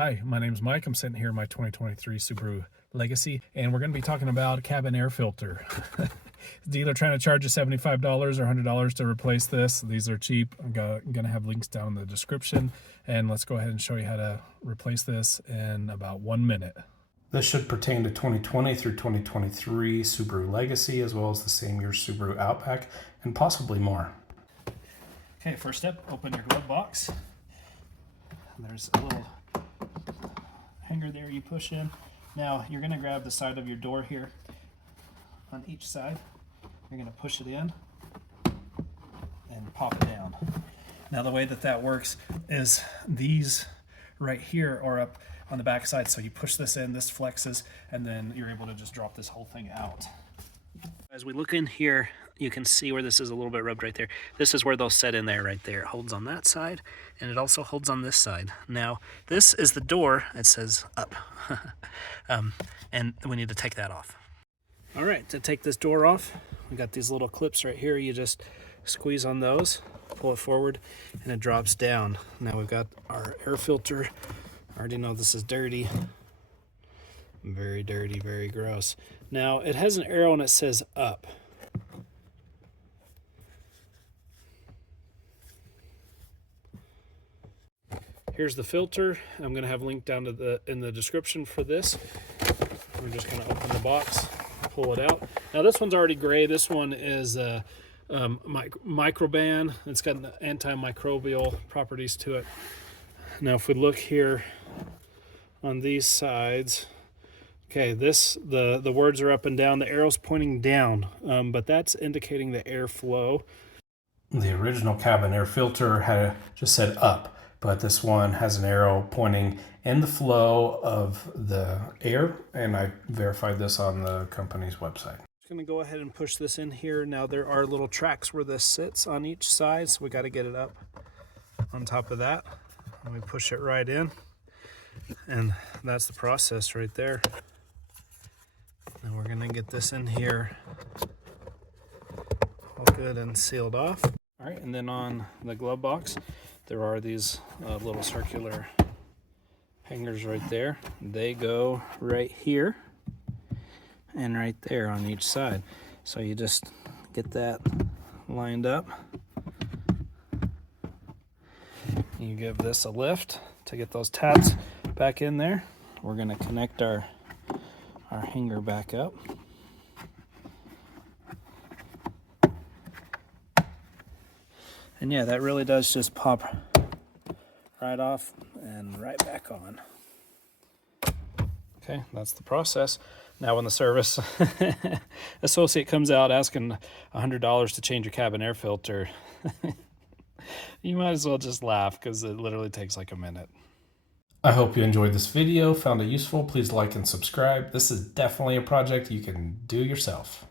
Hi, my name's Mike. I'm sitting here in my 2023 Subaru Legacy, and we're going to be talking about cabin air filter. Dealer trying to charge you $75 or $100 to replace this. These are cheap. I'm going to have links down in the description, and let's go ahead and show you how to replace this in about 1 minute. This should pertain to 2020 through 2023 Subaru Legacy, as well as the same year Subaru Outback, and possibly more. Okay, first step, open your glove box. There's a little hanger there you push in. Now you're going to grab the side of your door here on each side. You're going to push it in and pop it down. Now the way that works is these right here are up on the back side, so you push this in, this flexes, and then you're able to just drop this whole thing out. As we look in here, you can see where this is a little bit rubbed right there. This is where they'll set in there right there. It holds on that side, and it also holds on this side. Now, this is the door. It says up. And we need to take that off. All right, to take this door off, we got these little clips right here. You just squeeze on those, pull it forward, and it drops down. Now we've got our air filter. I already know this is dirty. Very dirty, very gross. Now, it has an arrow and it says up. Here's the filter. I'm going to have a link down to in the description for this. We're just going to open the box, pull it out. Now this one's already gray. This one is microban. It's got antimicrobial properties to it. Now if we look here on these sides, okay, the words are up and down. The arrow's pointing down, but that's indicating the airflow. The original cabin air filter just said up, but this one has an arrow pointing in the flow of the air, and I verified this on the company's website. I'm going to go ahead and push this in here. Now there are little tracks where this sits on each side, so we got to get it up on top of that. And we push it right in, and that's the process right there. Now we're going to get this in here all good and sealed off. All right, and then on the glove box, there are these little circular hangers right there. They go right here and right there on each side. So you just get that lined up. You give this a lift to get those tabs back in there. We're going to connect our hanger back up. And yeah, that really does just pop right off and right back on. Okay, that's the process. Now when the service associate comes out asking $100 to change your cabin air filter, you might as well just laugh because it literally takes like a minute. I hope you enjoyed this video, found it useful. Please like and subscribe. This is definitely a project you can do yourself.